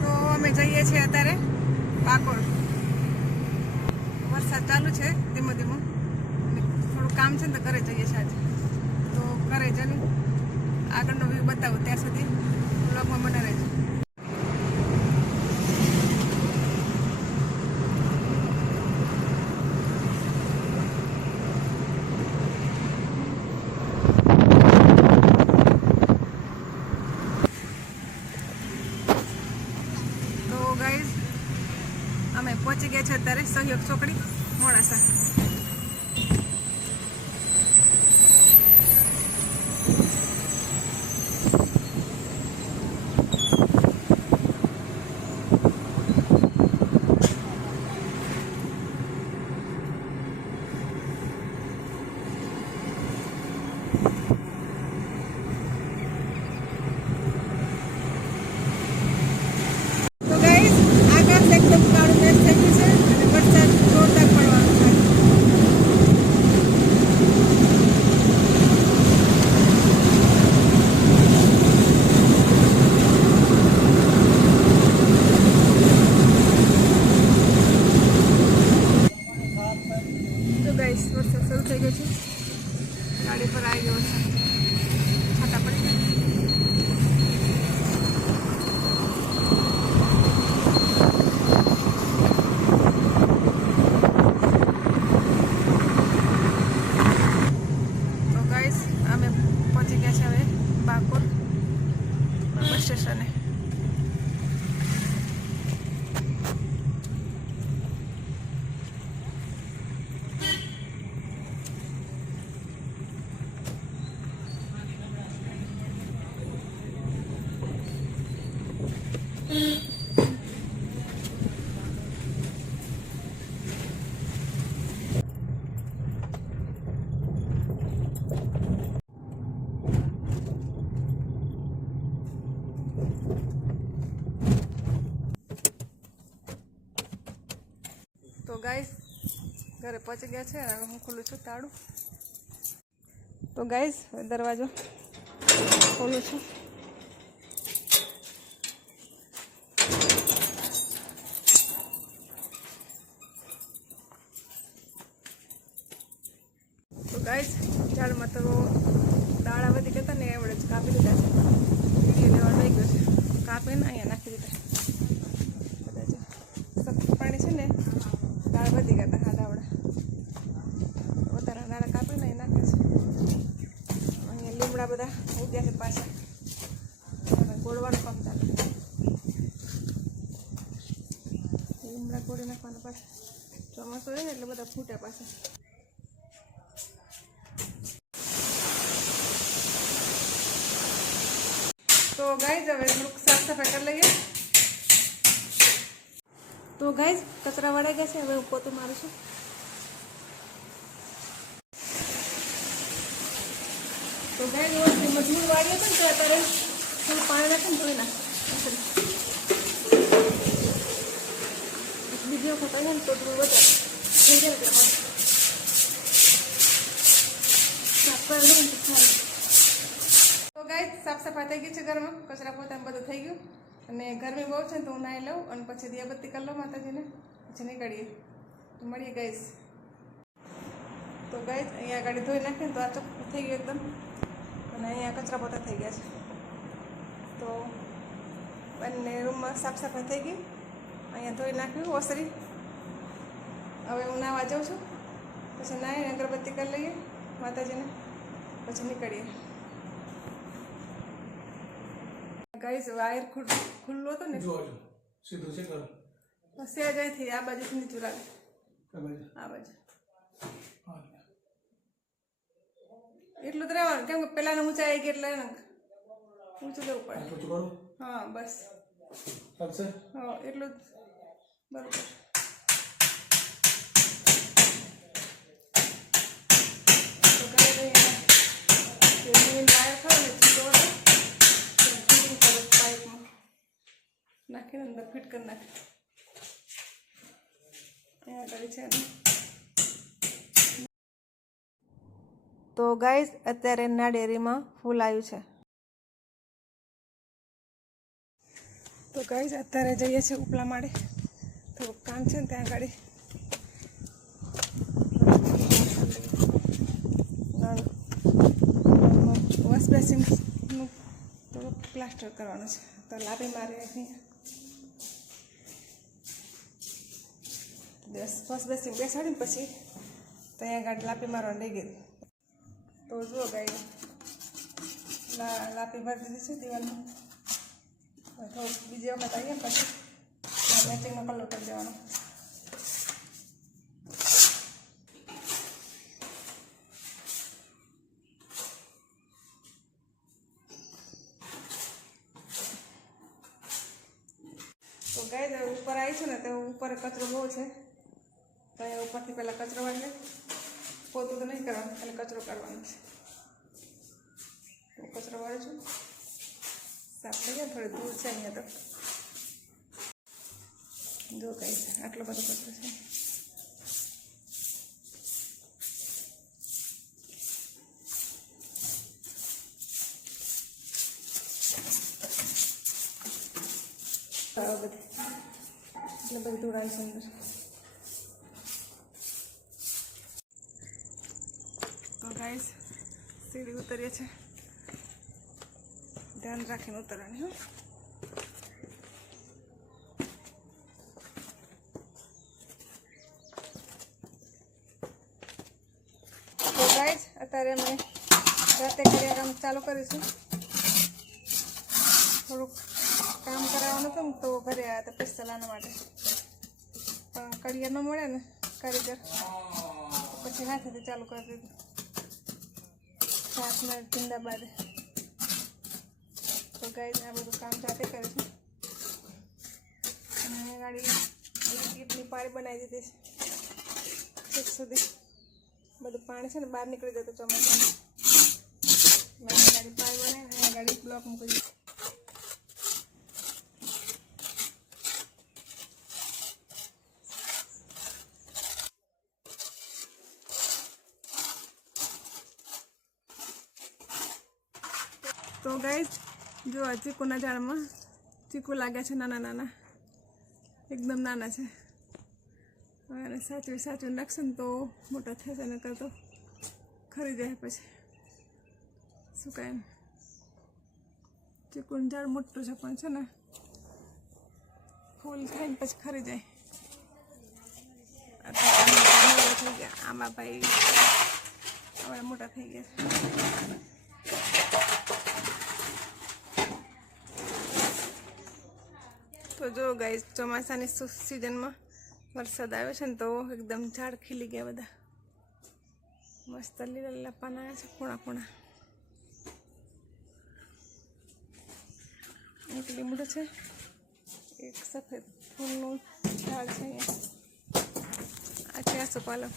તો અમે જઈએ છીએ અત્યારે પાકોડ. વરસાદ ચાલુ છે ધીમો ધીમો. થોડું કામ છે ને તો ઘરે જઈએ છીએ આજે. તો ઘરે જઈને આગળનો વ્યૂ બતાવું. ત્યાં સુધી વ્લોગમાં બને રહેજો. અમે પહોંચી ગયા છે અત્યારે સહયોગ ચોકડી મોડાસા. વરસાદ શરૂ થઈ ગયો છે. ગાડી પર આવી ગયો છે. છાતા પડી ગયા. તો ગાઈસ અમે પહોંચી ગયા છે હવે બાકોર બસ સ્ટેશને. તો ગાઈસ ઘરે પહોંચી ગયા છે. હવે હું ખોલું છું તાળું. તો ગાઈસ દરવાજો ખોલું છું. તો ગાઈસ ઝાડમાં તો દાણા વધી ગયા હતા ને એવડે જ કાપી દીધા છે. વિડીયો લેવા લઈ ગયો છે. કાપીને અહીંયા નાખી દીધા. કદાચ સખત પાણી છે ને દાળ વધી ગયા હતા. હાડાવડા વધારે દાણા કાપીને અહીં નાખે છે. અહીંયા લીમડા બધા ઉગ્યા છે પાછા. ગોળવાનું કામ ચાલે. લીમડા ગોળી નાખવાના પાછા. ચોમાસું હોય ને એટલે બધા ફૂટ્યા પાછા. તો ગાઈઝ હવે થોડુંક સાફ સફાઈ કરી લઈએ. તો ગાઈઝ કચરા વળાઈ ગયા છે. હવે હું પોતું મારું છું. તો ગાઈઝ મજબૂર વાળીએ પણ તો અત્યારે થોડું પાણી નાખીને ધોઈ નાખ. બીજી વખત આવે ને તો થોડું વધારે થઈ જાય એટલે સાફ કરી લઈએ તો સારું. તો ગાઈઝ સાફ સફાઈ થઈ ગઈ છે ઘરમાં. કચરા પોતાને બધું થઈ ગયું. અને ગરમી બહુ છે તો હું નાહી લઉં અને પછી દિયાબત્તી કરી લઉં માતાજીને. પછી નીકળીએ. તો મળીએ ગાઈઝ. તો ગાઈઝ અહીંયા ગાડી ધોઈ નાખીને તો આ ચોખ્ખું થઈ ગયું એકદમ. અને અહીંયા કચરા પોતા થઈ ગયા છે. તો બંને રૂમમાં સાફ સફાઈ થઈ ગઈ. અહીંયા ધોઈ નાખ્યું ઓસરી. હવે હું નાહવા જાઉં છું. પછી નાહીને અગરબત્તી કરી લઈએ માતાજીને. પછી નીકળીએ. ગાઈઝ વાયર ખુલ્લો હતો ને સીધું છે કરો. સહેજ અહીંથી આ બાજુથી નીચું લાગે. આ બાજુ એટલું જ રહેવાનું. કેમ કે પેલાને ઊંચા આવી ગયા એટલે ઊંચું જવું પડે. હા બસ હા એટલું જ બરોબર. તો ગાઈઝ વાયર ખાવ ને છૂટો પાઇપમાં નાખીને અંદર ફિટ કરી નાખે. અહીંયા કરી છે. તો ગાઈઝ અત્યારે ના ડેરીમાં ફૂલ આવ્યું છે. તો ગાઈસ અત્યારે જઈએ છીએ ઉપલા માળે, થોડુંક કામ છે ને ત્યાં ગાડી વોશ બેસિનનું થોડુંક પ્લાસ્ટર કરવાનું છે, તો લાપી મારે બસ વોશ બેસિન બેસાડીને પછી તો અહીંયા ગાડી લાપી મારવા લઈ ગઈ. તો જુઓ ગાઈ લાપી ભરી દીધી છે દિવાલમાં. થોડુંક બીજી વખત આવીએ પછી મેચિંગનો કલર કરી દેવાનો. તો ગાય ઉપર આવી છું ને તો ઉપર કચરો બહુ છે, તો અહીંયા ઉપરથી પહેલાં કચરો વાળી લે. પોતું તો નહીં કરવાનું, ખાલી કચરો કાઢવાનો છે. કચરો વાળું છું, સાફ થઈ જાય. થોડી દૂર છે અહીંયા તો જો કઈ છે, આટલો બધો કચરો છે. એટલે બધી ધોળાની સુંદર. તો ગાઈસ સીડી ઉતરીએ છે, ધ્યાન રાખીને ઉતરવાની. હો તો ગાઈસ અત્યારે અમે રાતે કડિયા કામ ચાલુ કરીશું. થોડુંક કામ કરાવવાનું હતું ને તો ઘરે આવ્યા હતા પિસ્તલાના માટે, પણ કડિયા ન મળે ને કારીગર, પછી હાથેથી ચાલુ કરી દીધું. 7 મિનિટ જિંદાબાદ. તો ગાઈસ આ બધું કામ જાતે કરીશું. અને ગાડી એટલી પાણી બનાવી દીધી છે સુધી. બધું પાણી છે ને બહાર નીકળી જતું ચોમાસામાં. ગાડી પાણી બનાવી ગાડી બ્લોક મૂકી દીધી. તો ગાઈસ જો આ ચીકુના ઝાડમાં ચીકુ લાગ્યા છે, નાના નાના, એકદમ નાના છે. અને સાચવી નાખશે ને તો મોટા થશે, ન કરતો ખરી જાય પછી શું કાંઈ. ચીકુનું ઝાડ મોટું છે પણ છે ને ફૂલ થાય ને પછી ખરી જાય. થઈ ગયા આમાં ભાઈ, હવે મોટા થઈ ગયા છે. તો જો ગાઈસ ચોમાસાની સિઝનમાં વરસાદ આવ્યો છે ને તો એકદમ ઝાડ ખીલી ગયા બધા, મસ્ત લીલા લીલા પાના આવ્યા છે ખૂણા ખૂણા. એક લીમડો છે, એક સફેદ ફૂલનું ઝાડ છે અહીંયા. આ છે આસોપાલવ.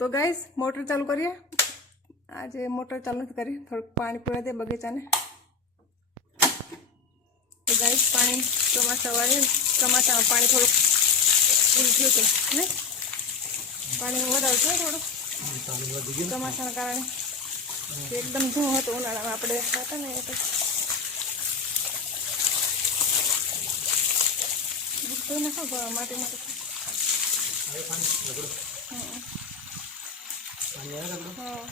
તો ગાઈસ મોટર ચાલુ કરીએ. આજે મોટર ચાલુ નથી કરી, થોડુંક પાણી પીવા દે બગીચાને. તો ગાઈસ પાણી ચોમાસામાં પાણી થોડુંક ફૂલ થયું હતું ને, પાણી વધારે છે થોડુંક ચોમાસાના કારણે. એકદમ ધૂ હતો ઉનાળામાં આપણે હતા ને એટલે તો નાખો માટી માટે. હા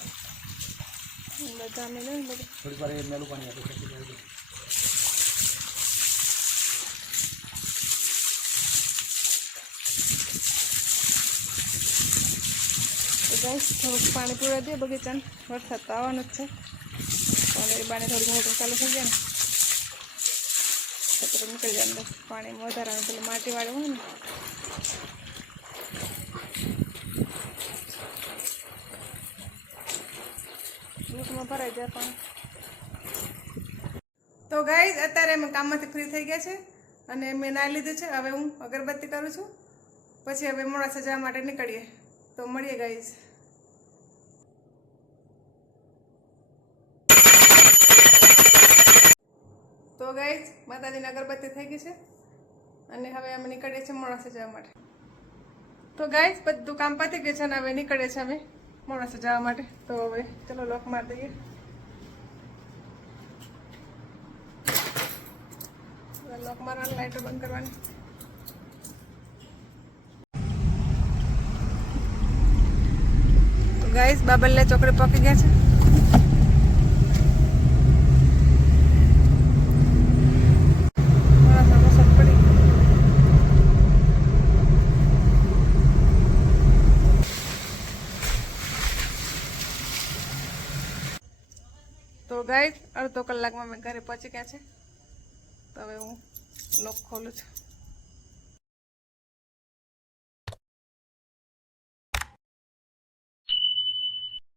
બધા મેળવે ને બધું. થોડીક વાર મેલું પાણી આપે છે. તો ગાઈસ થોડુંક પાણી પીવા દે બગીચાને, વરસાદ તો આવવાનો જ છે. અને એ બાને થોડીક મોટર ચાલુ થઈ જાય ને કચરો નીકળી જાય અંદર. પાણીમાં વધારાનું પેલું માટીવાળું હોય ને લૂંટમાં ભરાઈ જાય પાણી. તો ગાઈસ અત્યારે અમે કામમાંથી ફ્રી થઈ ગયા છે અને મેં નાહી લીધું છે. હવે હું અગરબત્તી કરું છું, પછી હવે મોડાસા જવા માટે નીકળીએ. તો મળીએ ગાઈસ. તો ગાઈસ માતાજીની અગરબત્તી થઈ ગઈ છે અને હવે અમે નીકળીએ છીએ મોડાસા જવા માટે. તો ગાઈસ બધું કામ પતી ગયું છે અને હવે નીકળે છે અમે મોડાસા જવા માટે. તો હવે ચલો લોક મારી દઈએ. લોક મારવાની, લાઈટો બંધ કરવાની. તો ગાઈસ બાબલ્યા ચોકડે પહોંચી ગયા છે. તો ગાઈસ અડધો કલાકમાં મેં ઘરે પહોંચી ગયા છે. તો હવે હું લોક ખોલું છું.